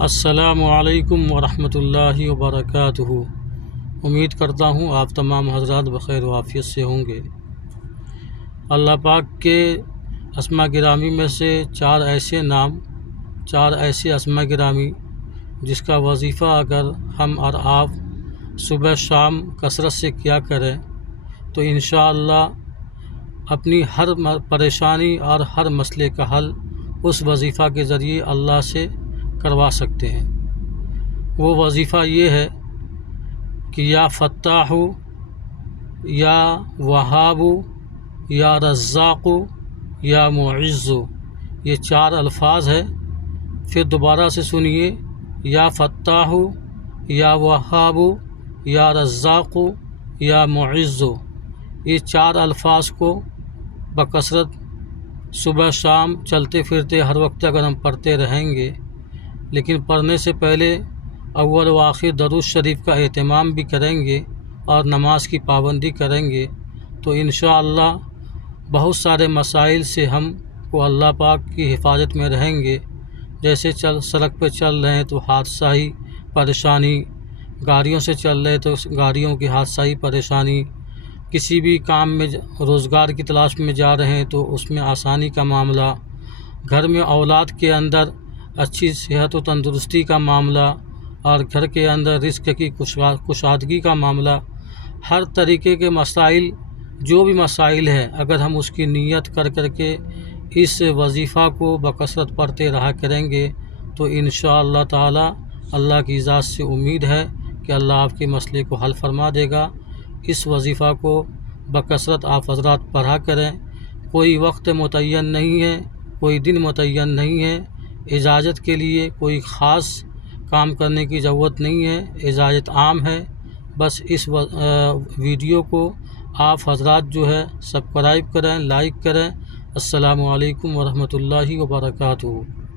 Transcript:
السلام علیکم ورحمۃ اللہ وبرکاتہ۔ امید کرتا ہوں آپ تمام حضرات بخیر و عافیت سے ہوں گے۔ اللہ پاک کے اسماء گرامی میں سے چار ایسے اسماء گرامی جس کا وظیفہ اگر ہم اور آپ صبح شام کثرت سے کیا کریں تو انشاءاللہ اپنی ہر پریشانی اور ہر مسئلے کا حل اس وظیفہ کے ذریعے اللہ سے کروا سکتے ہیں۔ وہ وظیفہ یہ ہے کہ یا فتاح، یا وہاب، یا رزاق، یا معز، یہ چار الفاظ ہے۔ پھر دوبارہ سے سنیے، یا فتاح، یا وہاب، یا رزاق، یا معز، یہ چار الفاظ کو بکثرت صبح شام چلتے پھرتے ہر وقت اگر ہم پڑھتے رہیں گے، لیکن پڑھنے سے پہلے اول و آخر درود شریف کا اہتمام بھی کریں گے اور نماز کی پابندی کریں گے تو انشاءاللہ بہت سارے مسائل سے ہم کو اللہ پاک کی حفاظت میں رہیں گے۔ جیسے سڑک پہ چل رہے ہیں تو حادثائی پریشانی، گاڑیوں سے چل رہے تو گاڑیوں کی حادثائی پریشانی، کسی بھی کام میں روزگار کی تلاش میں جا رہے ہیں تو اس میں آسانی کا معاملہ، گھر میں اولاد کے اندر اچھی صحت و تندرستی کا معاملہ، اور گھر کے اندر رزق کی کشادگی کا معاملہ، ہر طریقے کے مسائل، جو بھی مسائل ہیں، اگر ہم اس کی نیت کر کے اس وظیفہ کو بکثرت پڑھتے رہا کریں گے تو انشاءاللہ تعالی اللہ کی ذات سے امید ہے کہ اللہ آپ کے مسئلے کو حل فرما دے گا۔ اس وظیفہ کو بکثرت آپ حضرات پڑھا کریں۔ کوئی وقت متعین نہیں ہے، کوئی دن متعین نہیں ہے، اجازت کے لیے کوئی خاص کام کرنے کی ضرورت نہیں ہے، اجازت عام ہے۔ بس اس ویڈیو کو آپ حضرات جو ہے سبسکرائب کریں، لائک کریں۔ السلام علیکم ورحمۃ اللہ وبرکاتہ۔